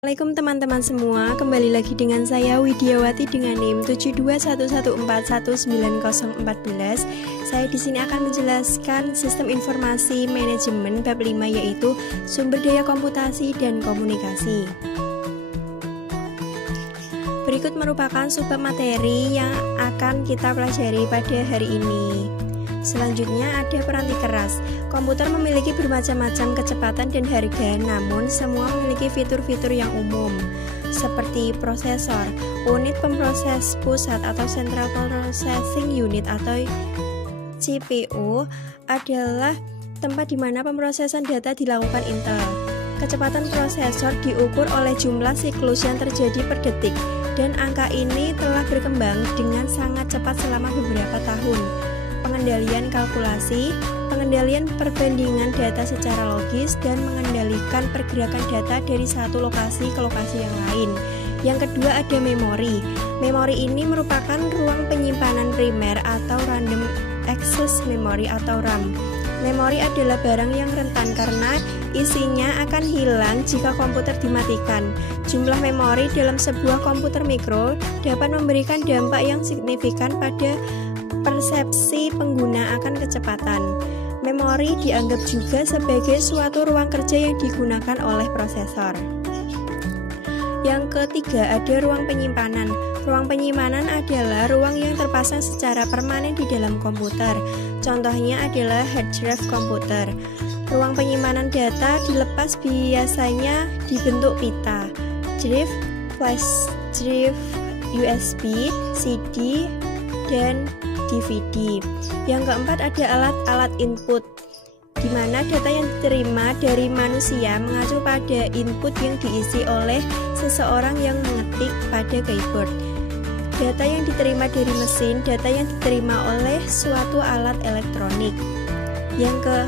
Assalamualaikum teman-teman semua, kembali lagi dengan saya Widiawati dengan NIM 7211419014. Saya di sini akan menjelaskan sistem informasi manajemen bab 5, yaitu sumber daya komputasi dan komunikasi. Berikut merupakan subbab materi yang akan kita pelajari pada hari ini. Selanjutnya ada peranti keras. Komputer memiliki bermacam-macam kecepatan dan harga, namun semua memiliki fitur-fitur yang umum, seperti prosesor, unit pemproses pusat atau Central Processing Unit atau CPU adalah tempat di mana pemrosesan data dilakukan Intel. Kecepatan prosesor diukur oleh jumlah siklus yang terjadi per detik, dan angka ini telah berkembang dengan sangat cepat selama beberapa tahun. Pengendalian kalkulasi, pengendalian perbandingan data secara logis, dan mengendalikan pergerakan data dari satu lokasi ke lokasi yang lain. Yang kedua ada memori. Memori ini merupakan ruang penyimpanan primer atau random access memory atau RAM. Memori adalah barang yang rentan karena isinya akan hilang jika komputer dimatikan. Jumlah memori dalam sebuah komputer mikro dapat memberikan dampak yang signifikan pada persepsi pengguna akan kecepatan. Memori dianggap juga sebagai suatu ruang kerja yang digunakan oleh prosesor. Yang ketiga ada ruang penyimpanan. Ruang penyimpanan adalah ruang yang terpasang secara permanen di dalam komputer. Contohnya adalah hard drive komputer. Ruang penyimpanan data dilepas biasanya dibentuk pita, drive, flash drive, USB, CD, dan DVD. Yang keempat ada alat-alat input, di mana data yang diterima dari manusia mengacu pada input yang diisi oleh seseorang yang mengetik pada keyboard. Data yang diterima dari mesin, data yang diterima oleh suatu alat elektronik. Yang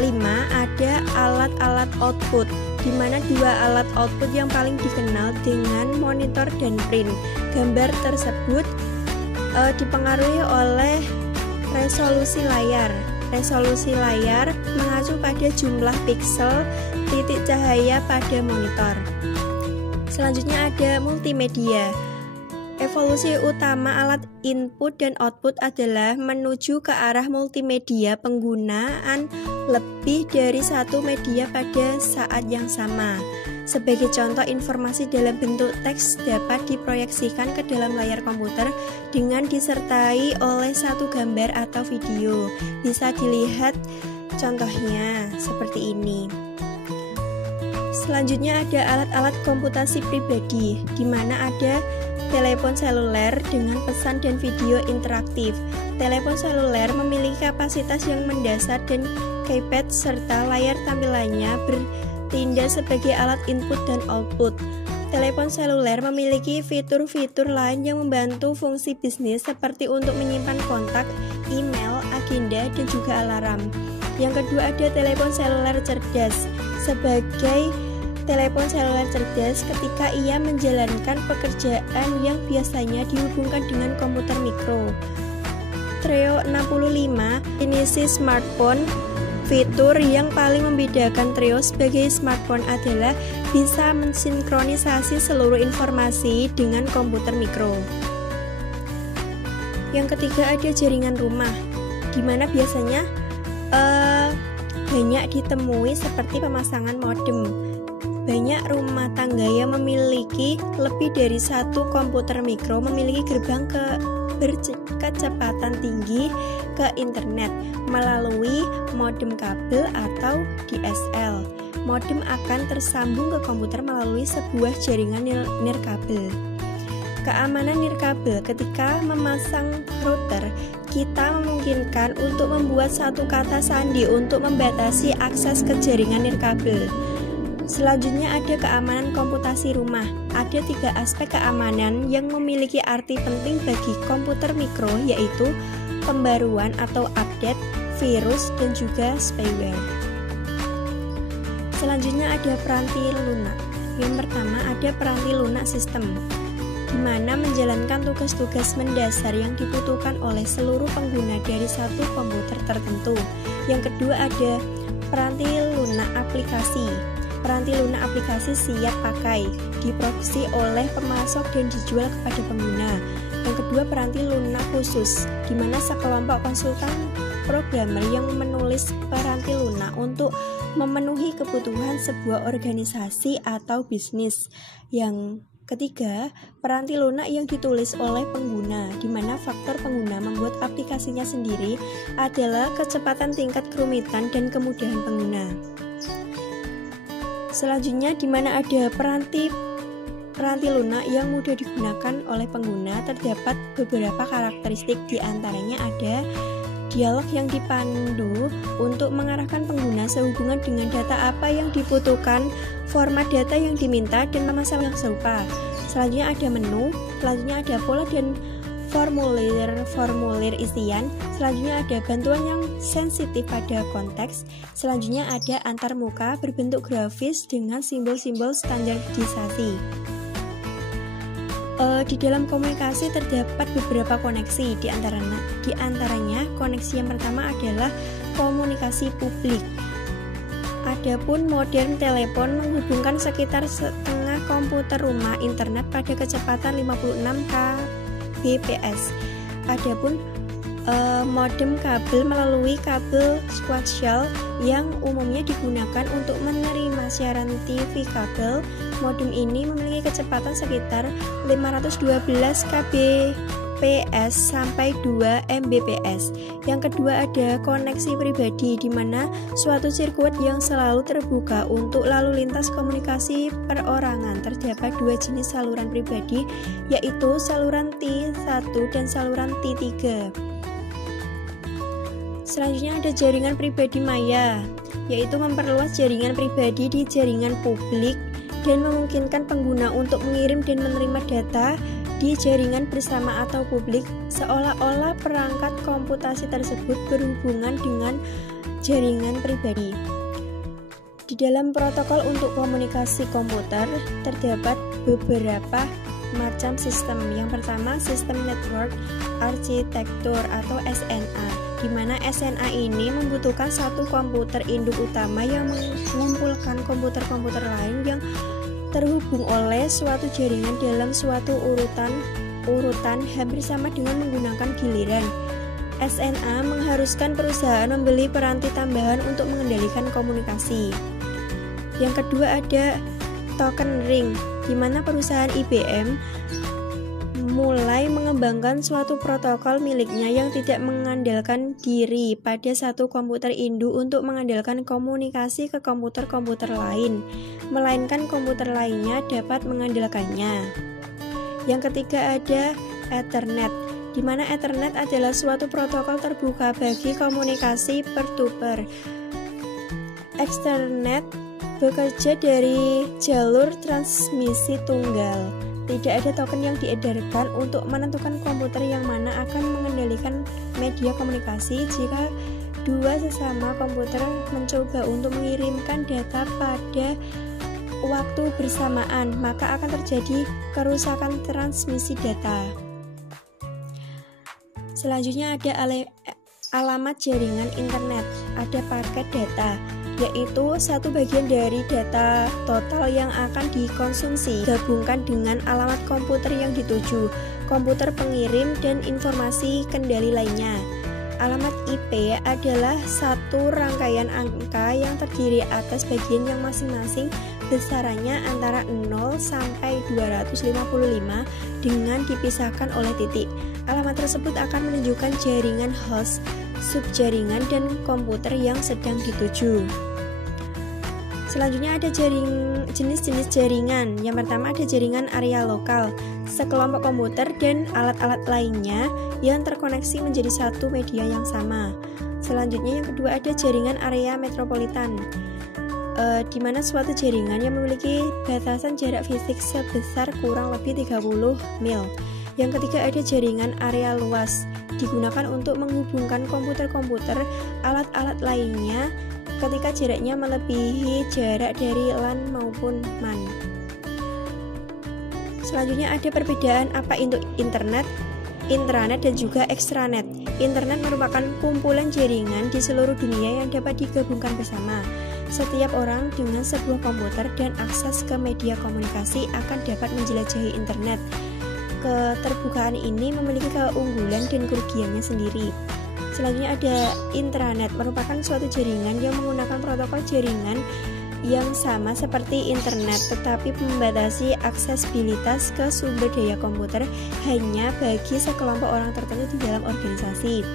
kelima ada alat-alat output, di mana dua alat output yang paling dikenal dengan monitor dan print. Gambar tersebut dipengaruhi oleh resolusi layar. Resolusi layar mengacu pada jumlah piksel titik cahaya pada monitor. Selanjutnya ada multimedia. Evolusi utama alat input dan output adalah menuju ke arah multimedia, penggunaan lebih dari satu media pada saat yang sama. Sebagai contoh, informasi dalam bentuk teks dapat diproyeksikan ke dalam layar komputer dengan disertai oleh satu gambar atau video. Bisa dilihat contohnya seperti ini. Selanjutnya ada alat-alat komputasi pribadi, di mana ada telepon seluler dengan pesan dan video interaktif. Telepon seluler memiliki kapasitas yang mendasar dan keypad serta layar tampilannya bertindak sebagai alat input dan output. Telepon seluler memiliki fitur-fitur lain yang membantu fungsi bisnis seperti untuk menyimpan kontak, email, agenda, dan juga alarm. Yang kedua ada telepon seluler cerdas. Sebagai telepon seluler cerdas ketika ia menjalankan pekerjaan yang biasanya dihubungkan dengan komputer mikro. Treo 65 jenis smartphone. Fitur yang paling membedakan Treo sebagai smartphone adalah bisa mensinkronisasi seluruh informasi dengan komputer mikro. Yang ketiga ada jaringan rumah, di mana biasanya banyak ditemui seperti pemasangan modem. Banyak rumah tangga yang memiliki lebih dari satu komputer mikro memiliki gerbang berkecepatan tinggi ke internet melalui modem kabel atau DSL. Modem akan tersambung ke komputer melalui sebuah jaringan nirkabel. Keamanan nirkabel. Ketika memasang router, kita memungkinkan untuk membuat satu kata sandi untuk membatasi akses ke jaringan nirkabel. Selanjutnya ada keamanan komputasi rumah. Ada 3 aspek keamanan yang memiliki arti penting bagi komputer mikro, yaitu pembaruan atau update, virus, dan juga spyware. Selanjutnya ada peranti lunak. Yang pertama ada peranti lunak sistem, di mana menjalankan tugas-tugas mendasar yang dibutuhkan oleh seluruh pengguna dari satu komputer tertentu. Yang kedua ada peranti lunak aplikasi. peranti lunak aplikasi siap pakai, diproduksi oleh pemasok dan dijual kepada pengguna. Yang kedua, peranti lunak khusus, di mana sekelompok konsultan programmer yang menulis peranti lunak untuk memenuhi kebutuhan sebuah organisasi atau bisnis. Yang ketiga, peranti lunak yang ditulis oleh pengguna, di mana faktor pengguna membuat aplikasinya sendiri adalah kecepatan tingkat kerumitan dan kemudahan pengguna. Selanjutnya, di mana ada peranti lunak yang mudah digunakan oleh pengguna, terdapat beberapa karakteristik, di antaranya ada dialog yang dipandu untuk mengarahkan pengguna sehubungan dengan data apa yang dibutuhkan, format data yang diminta, dan masalah yang serupa. Selanjutnya ada menu, selanjutnya ada pola dan formulir isian, selanjutnya ada bantuan yang sensitif pada konteks, selanjutnya ada antarmuka berbentuk grafis dengan simbol-simbol standarisasi. Di dalam komunikasi terdapat beberapa koneksi, di antaranya koneksi yang pertama adalah komunikasi publik. Adapun modern telepon menghubungkan sekitar setengah komputer rumah internet pada kecepatan 56 Kbps. Adapun modem kabel melalui kabel koaksial yang umumnya digunakan untuk menerima siaran TV kabel. Modem ini memiliki kecepatan sekitar 512 Kbps sampai 2 Mbps. Yang kedua ada koneksi pribadi, di mana suatu sirkuit yang selalu terbuka untuk lalu lintas komunikasi perorangan. Terdapat dua jenis saluran pribadi, yaitu saluran T1 dan saluran T3. Selanjutnya ada jaringan pribadi maya, yaitu memperluas jaringan pribadi di jaringan publik dan memungkinkan pengguna untuk mengirim dan menerima data di jaringan bersama atau publik, seolah-olah perangkat komputasi tersebut berhubungan dengan jaringan pribadi. Di dalam protokol untuk komunikasi komputer terdapat beberapa macam sistem. Yang pertama, sistem network architecture atau SNA, di mana SNA ini membutuhkan satu komputer induk utama yang mengumpulkan komputer-komputer lain yang terhubung oleh suatu jaringan dalam suatu urutan hampir sama dengan menggunakan giliran. SNA mengharuskan perusahaan membeli peranti tambahan untuk mengendalikan komunikasi. Yang kedua ada token ring, di mana perusahaan IBM mulai mengembangkan suatu protokol miliknya yang tidak mengandalkan diri pada satu komputer induk untuk mengandalkan komunikasi ke komputer-komputer lain, melainkan komputer lainnya dapat mengandalkannya. Yang ketiga ada Ethernet, di mana Ethernet adalah suatu protokol terbuka bagi komunikasi peer-to-peer. Ethernet bekerja dari jalur transmisi tunggal. Tidak ada token yang diedarkan untuk menentukan komputer yang mana akan mengendalikan media komunikasi. Jika dua sesama komputer mencoba untuk mengirimkan data pada waktu bersamaan, maka akan terjadi kerusakan transmisi data. Selanjutnya ada alamat jaringan internet, ada paket data, yaitu satu bagian dari data total yang akan dikonsumsi, gabungkan dengan alamat komputer yang dituju, komputer pengirim, dan informasi kendali lainnya. Alamat IP adalah satu rangkaian angka yang terdiri atas bagian yang masing-masing besarannya antara 0 sampai 255 dengan dipisahkan oleh titik. Alamat tersebut akan menunjukkan jaringan host, subjaringan, dan komputer yang sedang dituju. Selanjutnya ada jenis-jenis jaringan. Yang pertama ada jaringan area lokal, sekelompok komputer dan alat-alat lainnya yang terkoneksi menjadi satu media yang sama. Selanjutnya yang kedua ada jaringan area metropolitan, di mana suatu jaringan yang memiliki batasan jarak fisik sebesar kurang lebih 30 mil. Yang ketiga ada jaringan area luas, digunakan untuk menghubungkan komputer-komputer alat-alat lainnya ketika jaraknya melebihi jarak dari LAN maupun MAN. Selanjutnya ada perbedaan apa itu internet, intranet, dan juga ekstranet. Internet merupakan kumpulan jaringan di seluruh dunia yang dapat digabungkan bersama. Setiap orang dengan sebuah komputer dan akses ke media komunikasi akan dapat menjelajahi internet. Keterbukaan ini memiliki keunggulan dan kerugiannya sendiri. Selanjutnya ada intranet, merupakan suatu jaringan yang menggunakan protokol jaringan yang sama seperti internet, tetapi membatasi aksesibilitas ke sumber daya komputer hanya bagi sekelompok orang tertentu di dalam organisasi.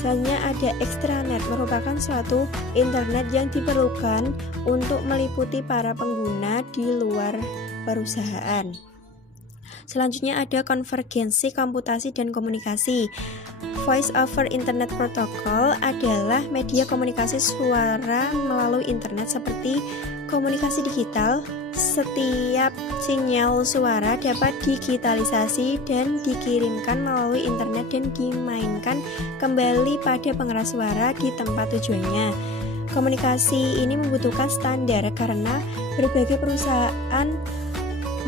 Selanjutnya ada extranet, merupakan suatu internet yang diperlukan untuk meliputi para pengguna di luar perusahaan. Selanjutnya ada konvergensi komputasi dan komunikasi. Voice over Internet Protocol adalah media komunikasi suara melalui internet seperti komunikasi digital. Setiap sinyal suara dapat digitalisasi dan dikirimkan melalui internet dan dimainkan kembali pada pengeras suara di tempat tujuannya. Komunikasi ini membutuhkan standar karena berbagai perusahaan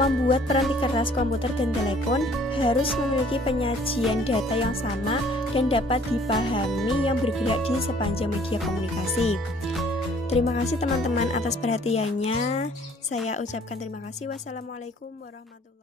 membuat perangkat keras komputer dan telepon harus memiliki penyajian data yang sama dan dapat dipahami yang bergerak di sepanjang media komunikasi. Terima kasih teman-teman atas perhatiannya. Saya ucapkan terima kasih. Wassalamualaikum warahmatullahi wabarakatuh.